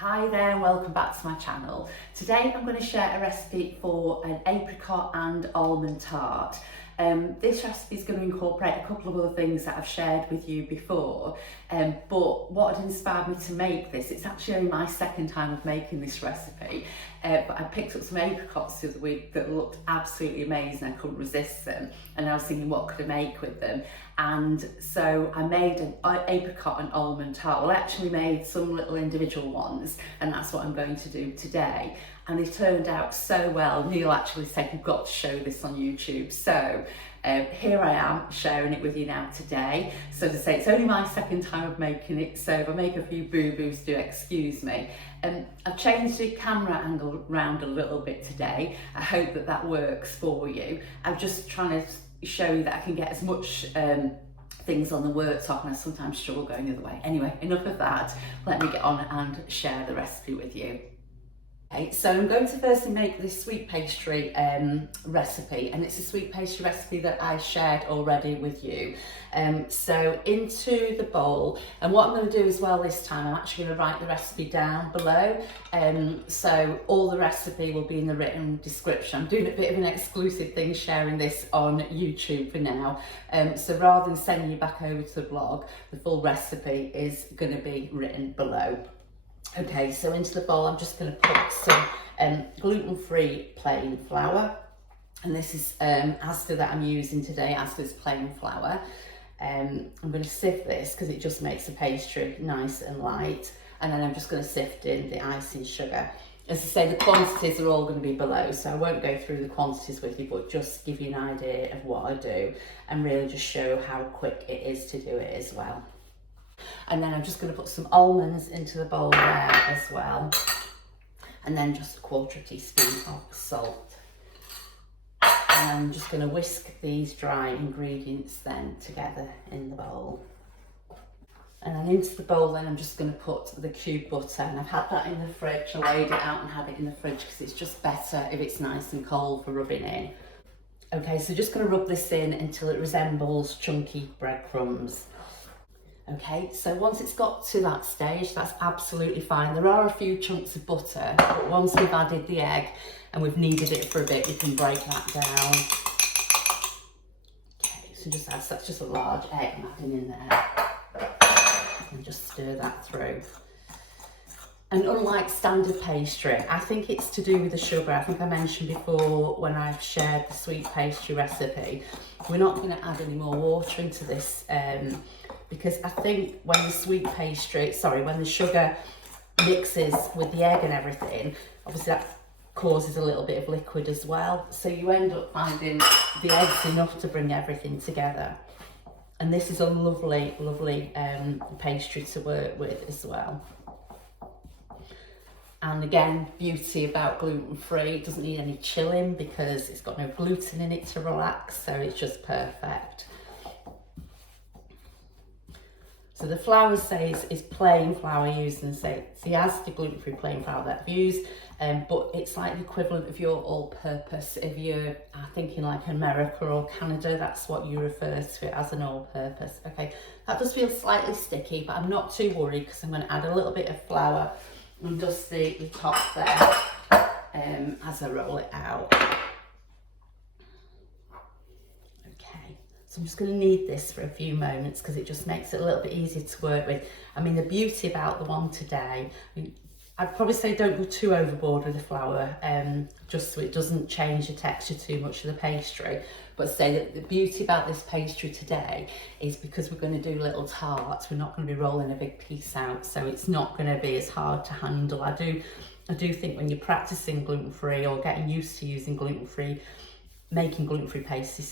Hi there and welcome back to my channel. Today I'm going to share a recipe for an apricot and almond tart. This recipe is going to incorporate a couple of other things that I've shared with you before, but what had inspired me to make this, it's actually only my second time of making this recipe, but I picked up some apricots the other week that looked absolutely amazing. I couldn't resist them, and I was thinking what could I make with them, and so I made an apricot and almond tart. Well, I actually made some little individual ones, and that's what I'm going to do today. And they turned out so well. Neil actually said, you've got to show this on YouTube. So here I am sharing it with you now today. So to say, it's only my second time of making it, so if I make a few boo-boos, do excuse me. I've changed the camera angle around a little bit today. I hope that that works for you. I'm just trying to show you that I can get as much things on the worktop, and I sometimes struggle going the other way. Anyway, enough of that. Let me get on and share the recipe with you. Okay, so I'm going to firstly make this sweet pastry recipe, and it's a sweet pastry recipe that I shared already with you. So into the bowl, and what I'm going to do as well this time, I'm actually going to write the recipe down below, so all the recipe will be in the written description. I'm doing a bit of an exclusive thing, sharing this on YouTube for now, so rather than sending you back over to the blog, the full recipe is going to be written below. Okay, so into the bowl I'm just going to put some gluten-free plain flour, and this is ASDA that I'm using today, ASDA's plain flour. I'm going to sift this because it just makes the pastry nice and light, and then I'm just going to sift in the icing sugar. As I say, the quantities are all going to be below, so I won't go through the quantities with you, but just give you an idea of what I do and really just show how quick it is to do it as well. And then I'm just going to put some almonds into the bowl there as well, and then just a quarter teaspoon of salt. And I'm just going to whisk these dry ingredients then together in the bowl. And then into the bowl then I'm just going to put the cube butter, and I've had that in the fridge. I laid it out and had it in the fridge because it's just better if it's nice and cold for rubbing in. Okay, so just going to rub this in until it resembles chunky breadcrumbs. Okay, so once it's got to that stage, that's absolutely fine. There are a few chunks of butter, but once we've added the egg and we've kneaded it for a bit, you can break that down. Okay, so just add, that's just a large egg I'm adding in there. And just stir that through. And unlike standard pastry, I think it's to do with the sugar. I think I mentioned before when I've shared the sweet pastry recipe, we're not going to add any more water into this, because I think when the sugar mixes with the egg and everything, obviously that causes a little bit of liquid as well. So you end up finding the eggs enough to bring everything together. And this is a lovely, lovely pastry to work with as well. And again, beauty about gluten-free, it doesn't need any chilling because it's got no gluten in it to relax, so it's just perfect. So the flour says is plain flour used, and say it's the ASDA gluten-free plain flour that I've used, but it's like the equivalent of your all-purpose. If you're thinking like America or Canada, that's what you refer to it as, an all-purpose. Okay, that does feel slightly sticky, but I'm not too worried because I'm going to add a little bit of flour and dust the top there as I roll it out. So I'm just going to knead this for a few moments because it just makes it a little bit easier to work with. I mean, the beauty about the one today, I'd probably say don't go too overboard with the flour, just so it doesn't change the texture too much of the pastry. But say that the beauty about this pastry today is because we're going to do little tarts, we're not going to be rolling a big piece out, so it's not going to be as hard to handle. I do think when you're practicing gluten-free or getting used to using gluten-free, making gluten-free pastries,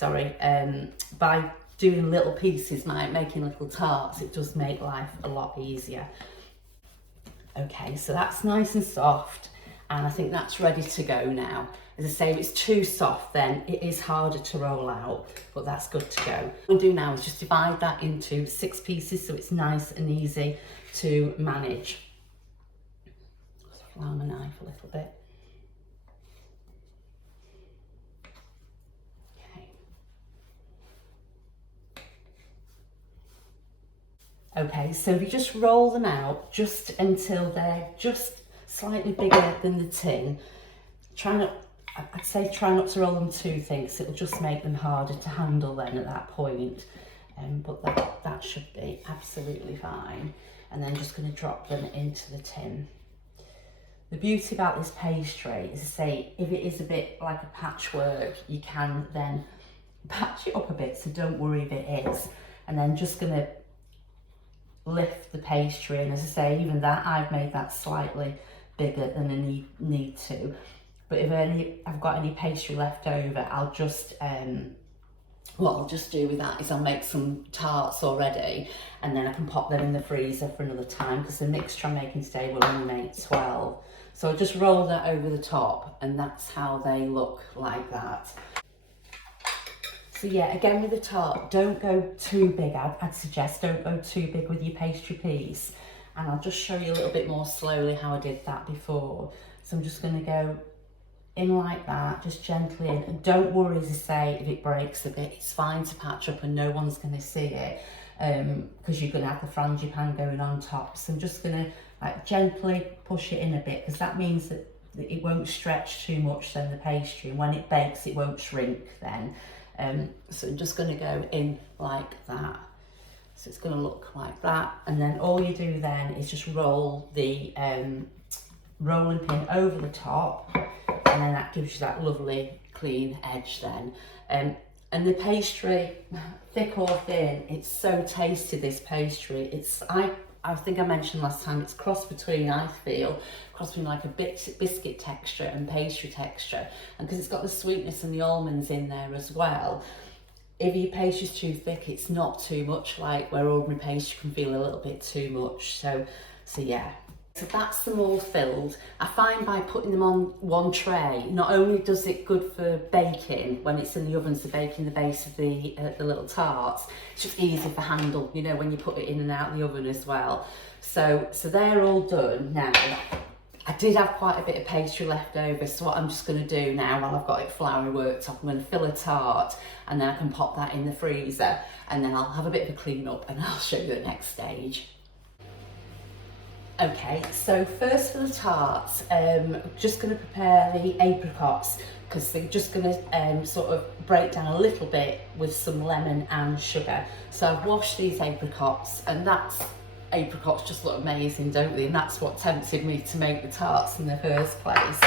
by doing little pieces, making little tarts, it does make life a lot easier. Okay, so that's nice and soft, and I think that's ready to go now. As I say, if it's too soft, then it is harder to roll out, but that's good to go. What we'll do now is just divide that into 6 pieces so it's nice and easy to manage. Just flour my knife a little bit. Okay, so if you just roll them out just until they're just slightly bigger than the tin. I'd say try not to roll them too thin because it'll just make them harder to handle then at that point. But that should be absolutely fine. And then just going to drop them into the tin. The beauty about this pastry is to say, if it is a bit like a patchwork, you can then patch it up a bit, so don't worry if it is. And then just going to lift the pastry, and as I say, even that, I've made that slightly bigger than I need to. But if I've got any pastry left over, I'll just, what I'll just do with that is I'll make some tarts already, and then I can pop them in the freezer for another time, because the mixture I'm making today will only make 12. So I'll just roll that over the top, and that's how they look, like that. So yeah, again with the tart, don't go too big. I'd suggest don't go too big with your pastry piece. And I'll just show you a little bit more slowly how I did that before. So I'm just going to go in like that, just gently in. And don't worry, as I say, if it breaks a bit, it's fine to patch up and no one's going to see it, because you're going to have the frangipan going on top. So I'm just going to like gently push it in a bit, because that means that it won't stretch too much then, the pastry, and when it bakes it won't shrink then. So I'm just going to go in like that. So it's going to look like that, and then all you do then is just roll the rolling pin over the top, and then that gives you that lovely clean edge then. And the pastry, thick or thin, it's so tasty, this pastry. I think I mentioned last time, it's cross between, I feel, cross between like a biscuit texture and pastry texture. And because it's got the sweetness and the almonds in there as well, if your pastry's too thick, it's not too much, like where ordinary pastry can feel a little bit too much. So yeah. So that's them all filled. I find by putting them on one tray, not only does it good for baking when it's in the oven, so baking the base of the little tarts, it's just easy for handle, you know, when you put it in and out of the oven as well. So they're all done now. I did have quite a bit of pastry left over, so what I'm just going to do now, while I've got it floury worked up, I'm going to fill a tart, and then I can pop that in the freezer, and then I'll have a bit of a clean up, and I'll show you the next stage. Okay, so first for the tarts, just going to prepare the apricots, because they're just going to sort of break down a little bit with some lemon and sugar. So I've washed these apricots, and apricots just look amazing, don't they? And that's what tempted me to make the tarts in the first place.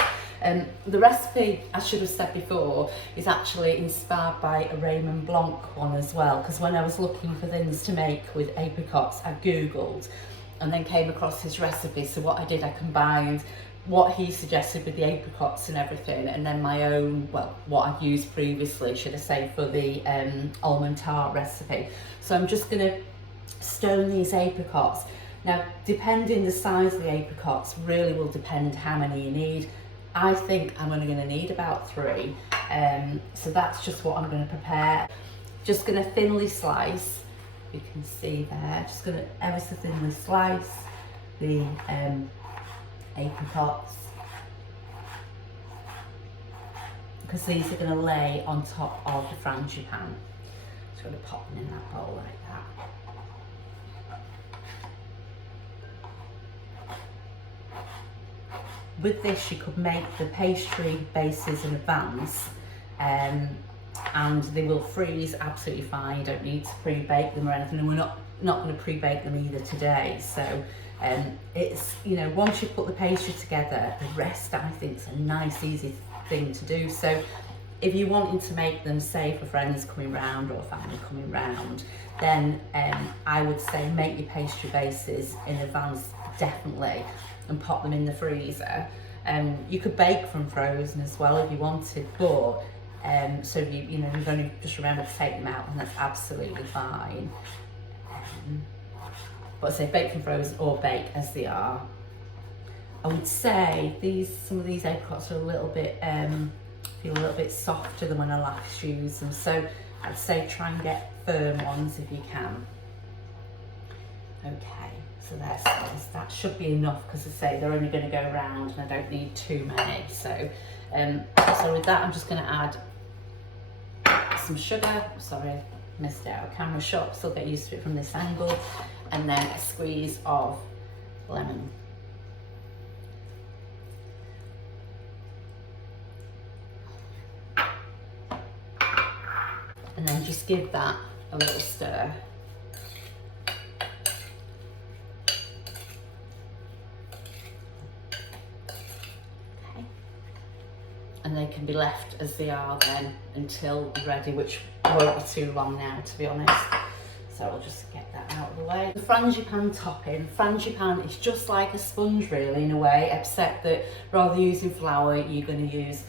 The recipe, I should have said before, is actually inspired by a Raymond Blanc one as well, because when I was looking for things to make with apricots, I googled and then came across his recipe. So what I did, I combined what he suggested with the apricots and everything, and then my own, well, what I've used previously, should I say, for the almond tart recipe. So I'm just going to stone these apricots. Now, depending the size of the apricots really will depend how many you need. I think I'm only going to need about 3, so that's just what I'm going to prepare. Just going to thinly slice. You can see there, just going to ever so thinly slice the apricots, because these are going to lay on top of the frangipan. Just going to pop them in that bowl like that. With this, you could make the pastry bases in advance, and they will freeze absolutely fine. You don't need to pre-bake them or anything, and we're not going to pre-bake them either today. So it's, you know, once you put the pastry together, the rest I think is a nice easy thing to do. So if you're wanting to make them, say, for friends coming round or family coming round, then I would say make your pastry bases in advance, definitely, and pop them in the freezer. You could bake from frozen as well if you wanted, but so you know, you've only just remember to take them out, and that's absolutely fine. But say bake from frozen or bake as they are. I would say some of these apricots are a little bit feel a little bit softer than when I last used them, so I'd say try and get firm ones if you can. Okay, so that should be enough, because I say they're only going to go round and I don't need too many. So with that, I'm just going to add some sugar. Sorry, missed out a camera shot, so I'll get used to it from this angle. and then a squeeze of lemon. And then just give that a little stir. Okay. And they can be left as they are then until ready, which won't be too long now, to be honest. So I'll just get that out of the way. The frangipan topping. Frangipan is just like a sponge really in a way, except that rather than using flour, you're going to use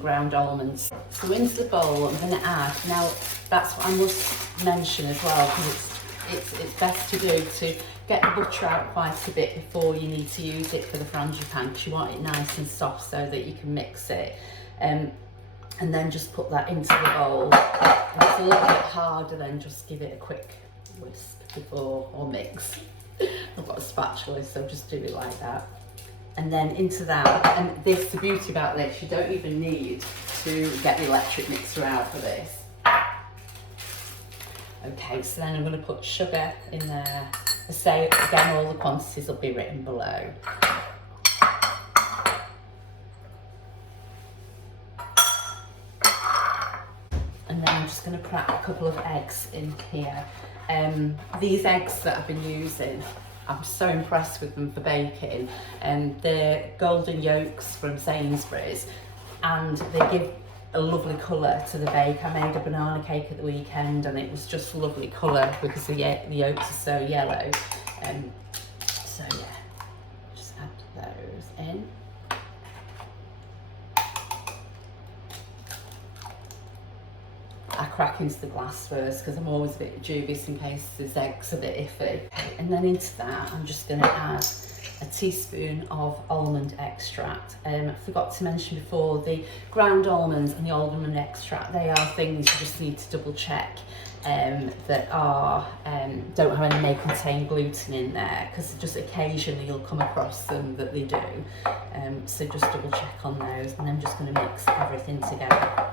ground almonds. So into the bowl I'm going to add, now that's what I must mention as well, because it's best to do to get the butter out quite a bit before you need to use it for the frangipan, because you want it nice and soft so that you can mix it. And then just put that into the bowl. And it's a little bit harder, then just give it a quick whisk before, or mix. I've got a spatula, so just do it like that. And then into that, and this, the beauty about this, you don't even need to get the electric mixer out for this. Okay, so then I'm going to put sugar in there. I say again, all the quantities will be written below. And then I'm just going to crack a couple of eggs in here. These eggs that I've been using, I'm so impressed with them for baking. They're golden yolks from Sainsbury's, and they give a lovely colour to the bake. I made a banana cake at the weekend and it was just a lovely colour because the yolks are so yellow. So yeah, just add those in. I crack into the glass first because I'm always a bit dubious in case this egg's a bit iffy. And then into that, I'm just going to add a teaspoon of almond extract. I forgot to mention before, the ground almonds and the almond extract, they are things you just need to double check that are don't have any may contain gluten in there, because just occasionally you'll come across them that they do. So just double check on those, and I'm just going to mix everything together.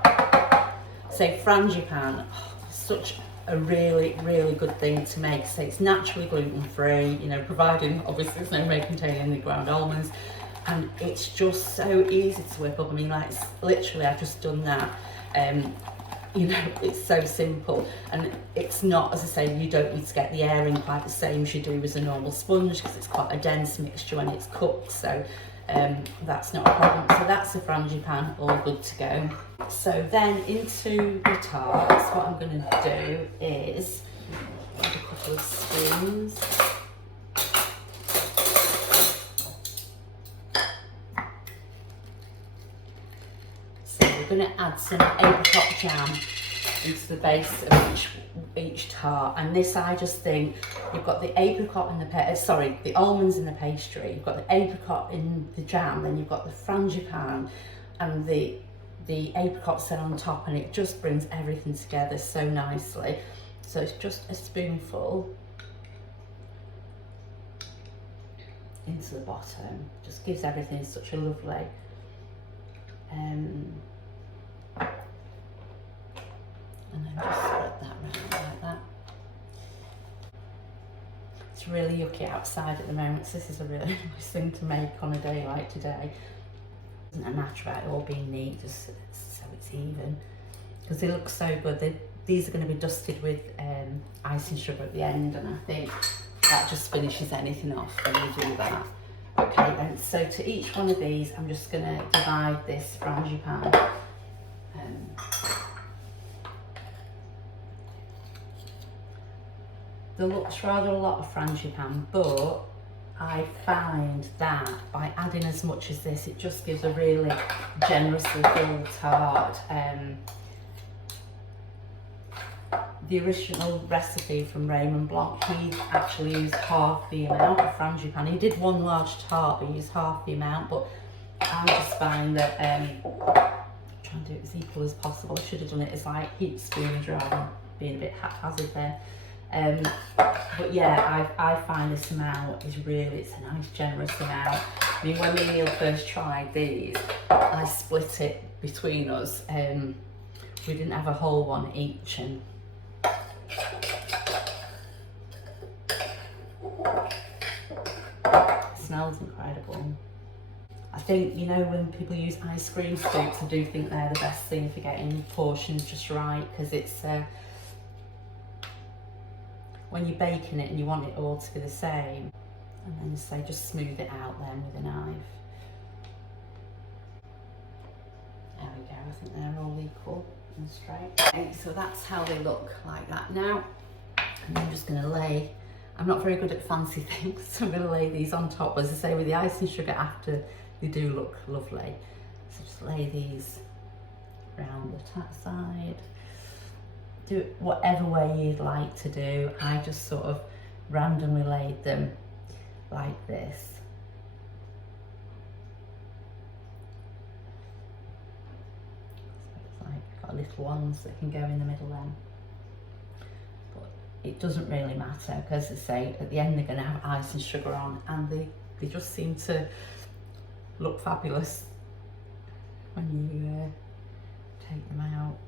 So frangipan, such a really, really good thing to make. So it's naturally gluten-free, you know, providing obviously there's no may containing any ground almonds, and it's just so easy to whip up. I mean, like, literally I've just done that. You know, it's so simple, and it's not, as I say, you don't need to get the air in quite the same as you do as a normal sponge, because it's quite a dense mixture when it's cooked, so that's not a problem. So that's the frangipan all good to go. So then into the tarts, what I'm going to do is add a couple of spoons. So we're going to add some apricot jam into the base of each tart, and this, I just think, you've got the apricot in the the almonds in the pastry, you've got the apricot in the jam, then you've got the frangipan and the apricot set on top, and it just brings everything together so nicely. So it's just a spoonful into the bottom, just gives everything such a lovely and then just spread that around like that. It's really yucky outside at the moment, so this is a really nice thing to make on a day like today. It doesn't matter about it all being neat, just so it's even, because they look so good. These are going to be dusted with icing sugar at the end, and I think that just finishes anything off when you do that. Okay, and so to each one of these, I'm just going to divide this frangipan. There looks rather a lot of frangipan, but I find that by adding as much as this, it just gives a really generously filled tart. The original recipe from Raymond Blanc, he actually used half the amount of frangipan. He did one large tart, but he used half the amount, but I just find that trying to do it as equal as possible. I should have done it as like heaped spoons rather than being a bit haphazard there. But yeah, I find this amount is really, it's a nice generous amount. I mean, when me and Neil first tried these, I split it between us. We didn't have a whole one each, and I think, you know, when people use ice cream scoops, I do think they're the best thing for getting portions just right, because it's when you're baking it and you want it all to be the same, and then say just smooth it out then with a knife. There we go, I think they're all equal and straight. Okay, so that's how they look like that now. And I'm just going to lay, I'm not very good at fancy things, so I'm going to lay these on top, as I say, with the icing sugar after. They do look lovely. So just lay these around the top side. Do it whatever way you'd like to do. I just sort of randomly laid them like this. So it's like got little ones that can go in the middle then. But it doesn't really matter, because as I say, at the end they're going to have ice and sugar on, and they just seem to look fabulous when you take them out.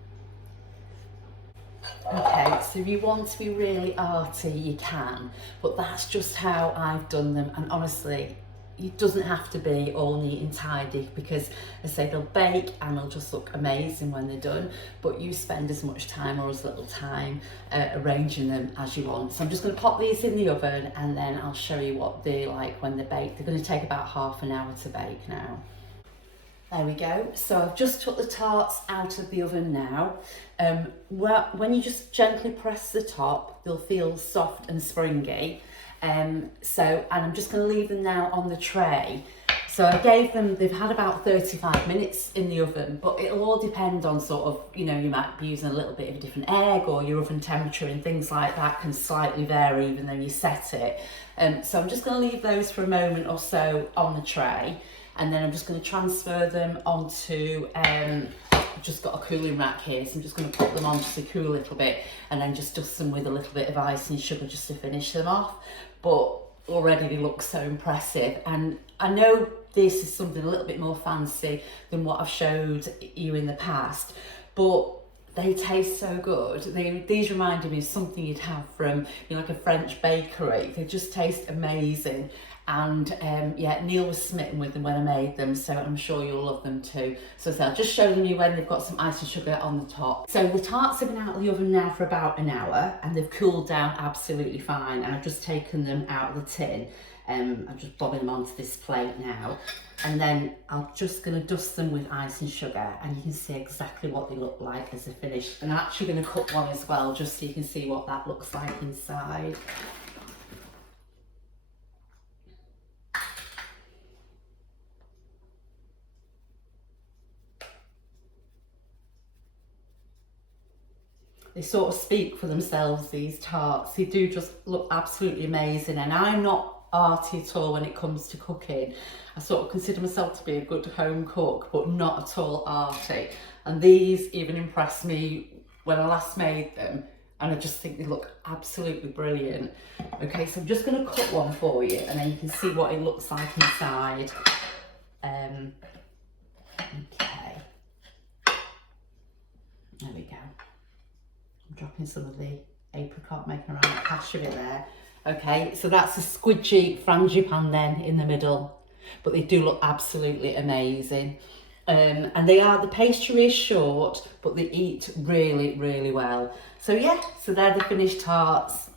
Okay, so if you want to be really arty, you can, but that's just how I've done them, and honestly, it doesn't have to be all neat and tidy, because as I say, they'll bake and they'll just look amazing when they're done, but you spend as much time or as little time arranging them as you want. So I'm just going to pop these in the oven, and then I'll show you what they're like when they're baked. They're going to take about half an hour to bake now. There we go. So I've just took the tarts out of the oven now. When you just gently press the top, they'll feel soft and springy. And I'm just going to leave them now on the tray. So I gave them, they've had about 35 minutes in the oven, but it'll all depend on sort of, you know, you might be using a little bit of a different egg, or your oven temperature and things like that can slightly vary even though you set it. So I'm just going to leave those for a moment or so on the tray, and then I'm just going to transfer them onto, I've just got a cooling rack here, so I'm just going to put them on just to cool a little bit, and then just dust them with a little bit of ice and sugar just to finish them off. But already they look so impressive, and I know this is something a little bit more fancy than what I've showed you in the past, but they taste so good. These reminded me of something you'd have from, you know, like a French bakery. They just taste amazing. And yeah, Neil was smitten with them when I made them, so I'm sure you'll love them too. So I'll just show them you when they've got some ice and sugar on the top. So the tarts have been out of the oven now for about an hour, and they've cooled down absolutely fine, and I've just taken them out of the tin. I'm just bobbing them onto this plate now, and then I'm just going to dust them with ice and sugar, and you can see exactly what they look like as they're finished. And I'm actually going to cut one as well, just so you can see what that looks like inside. They sort of speak for themselves, these tarts. They do just look absolutely amazing, and I'm not arty at all when it comes to cooking. I sort of consider myself to be a good home cook, but not at all arty. And these even impressed me when I last made them, and I just think they look absolutely brilliant. Okay, so I'm just going to cut one for you, and then you can see what it looks like inside. Okay, there we go. I'm dropping some of the apricot, making a right hash of it there. Okay, so that's a squidgy frangipan then in the middle, but they do look absolutely amazing. And the pastry is short, but they eat really, really well. So yeah, so they're the finished tarts.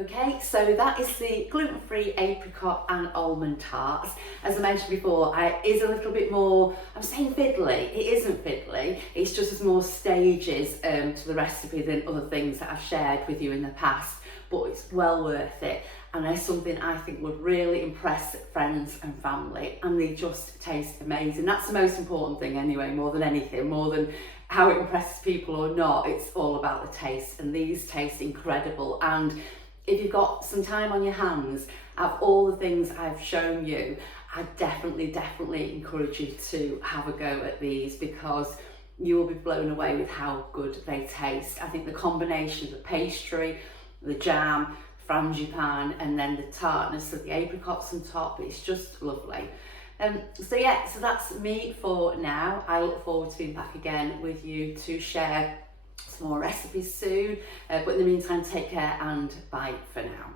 Okay, so that is the gluten-free apricot and almond tarts. As I mentioned before, it is a little bit more, I'm saying fiddly, it isn't fiddly, it's just there's more stages to the recipe than other things that I've shared with you in the past, but it's well worth it, and it's something I think would really impress friends and family, and they just taste amazing. That's the most important thing anyway, more than anything, more than how it impresses people or not, it's all about the taste, and these taste incredible. And if you've got some time on your hands, out of all the things I've shown you, I definitely encourage you to have a go at these, because you will be blown away with how good they taste. I think the combination of the pastry, the jam, frangipan, and then the tartness of the apricots on top, it's just lovely. So yeah, so that's me for now. I look forward to being back again with you to share some more recipes soon, but in the meantime, take care and bye for now.